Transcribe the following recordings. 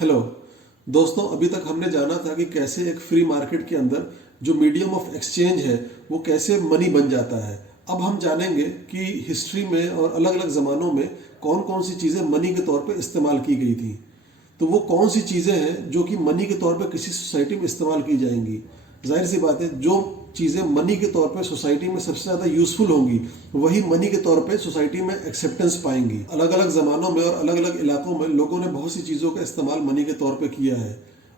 Hello दोस्तों, अभी तक हमने जाना था कि कैसे एक फ्री मार्केट के अंदर जो मीडियम ऑफ एक्सचेंज है वो कैसे मनी बन जाता है। अब हम जानेंगे कि हिस्ट्री में और अलग अलग ज़मानों में कौन कौन सी चीज़ें मनी के तौर पे इस्तेमाल की गई थी। तो वो कौन सी चीज़ें हैं जो कि मनी के तौर पे किसी सोसाइटी में इस्तेमाल की जाएंगी। जाहिर सी बात है, जो चीज़ें मनी के तौर पे सोसाइटी में सबसे ज़्यादा यूज़फुल होंगी वही मनी के तौर पे सोसाइटी में एक्सेप्टेंस पाएंगी। अलग अलग ज़मानों में और अलग अलग इलाकों में लोगों ने बहुत सी चीज़ों का इस्तेमाल मनी के तौर पे किया है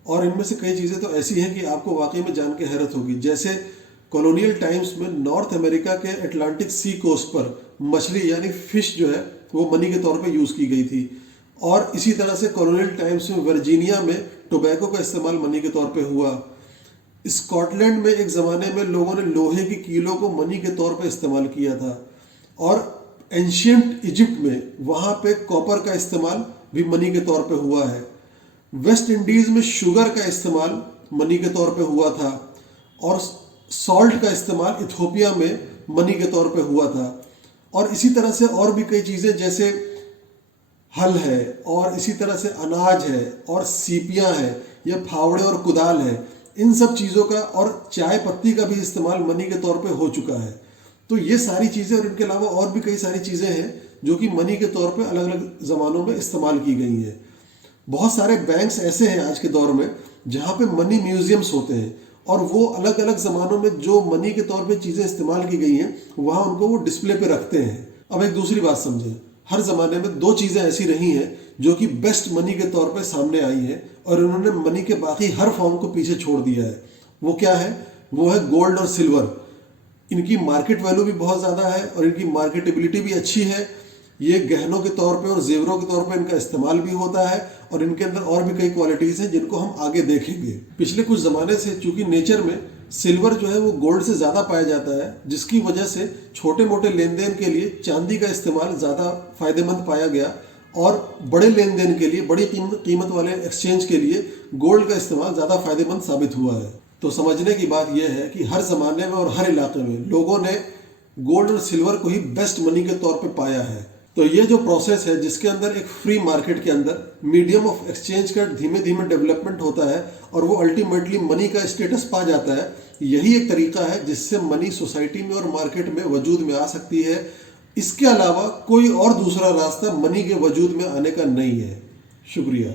और इनमें से कई चीज़ें तो ऐसी हैं कि आपको वाकई में जान के हैरत होगी। जैसे कॉलोनियल टाइम्स में नॉर्थ अमेरिका के अटलांटिक सी कोस्ट पर मछली यानी फिश जो है वो मनी के तौर पे यूज़ की गई थी। और इसी तरह से कॉलोनियल टाइम्स में वर्जीनिया में टोबैको का इस्तेमाल मनी के तौर पे हुआ। स्कॉटलैंड में एक ज़माने में लोगों ने लोहे की कीलों को मनी के तौर पे इस्तेमाल किया था। और एंशियंट इजिप्ट में वहाँ पे कॉपर का इस्तेमाल भी मनी के तौर पे हुआ है। वेस्ट इंडीज़ में शुगर का इस्तेमाल मनी के तौर पे हुआ था और सॉल्ट का इस्तेमाल इथोपिया में मनी के तौर पे हुआ था। और इसी तरह से और भी कई चीज़ें जैसे हल है और इसी तरह से अनाज है और सीपियाँ है या फावड़े और कुदाल है, इन सब चीज़ों का और चाय पत्ती का भी इस्तेमाल मनी के तौर पे हो चुका है। तो ये सारी चीज़ें और इनके अलावा और भी कई सारी चीज़ें हैं जो कि मनी के तौर पे अलग अलग ज़मानों में इस्तेमाल की गई हैं। बहुत सारे बैंक्स ऐसे हैं आज के दौर में जहाँ पे मनी म्यूजियम्स होते हैं और वो अलग अलग ज़मानों में जो मनी के तौर पे चीज़ें इस्तेमाल की गई हैं वहाँ उनको वो डिस्प्ले पे रखते हैं। अब एक दूसरी बात समझें, हर ज़माने में दो चीज़ें ऐसी रही हैं जो कि बेस्ट मनी के तौर पे सामने आई हैं और उन्होंने मनी के बाकी हर फॉर्म को पीछे छोड़ दिया है। वो क्या है? वो है गोल्ड और सिल्वर। इनकी मार्केट वैल्यू भी बहुत ज़्यादा है और इनकी मार्केटेबिलिटी भी अच्छी है। ये गहनों के तौर पे और जेवरों के तौर पे इनका इस्तेमाल भी होता है और इनके अंदर और भी कई क्वालिटीज़ हैं जिनको हम आगे देखेंगे। पिछले कुछ ज़माने से चूंकि नेचर में सिल्वर जो है वो गोल्ड से ज़्यादा पाया जाता है, जिसकी वजह से छोटे मोटे लेन देन के लिए चांदी का इस्तेमाल ज़्यादा फायदेमंद पाया गया और बड़े लेन देन के लिए, बड़ी कीमत वाले एक्सचेंज के लिए गोल्ड का इस्तेमाल ज़्यादा फायदेमंद साबित हुआ है। तो समझने की बात यह है कि हर ज़माने में और हर इलाके में लोगों ने गोल्ड और सिल्वर को ही बेस्ट मनी के तौर पे पाया है। तो ये जो प्रोसेस है जिसके अंदर एक फ्री मार्केट के अंदर मीडियम ऑफ एक्सचेंज का धीमे धीमे डेवलपमेंट होता है और वो अल्टीमेटली मनी का स्टेटस पा जाता है, यही एक तरीका है जिससे मनी सोसाइटी में और मार्केट में वजूद में आ सकती है। इसके अलावा कोई और दूसरा रास्ता मनी के वजूद में आने का नहीं है। शुक्रिया।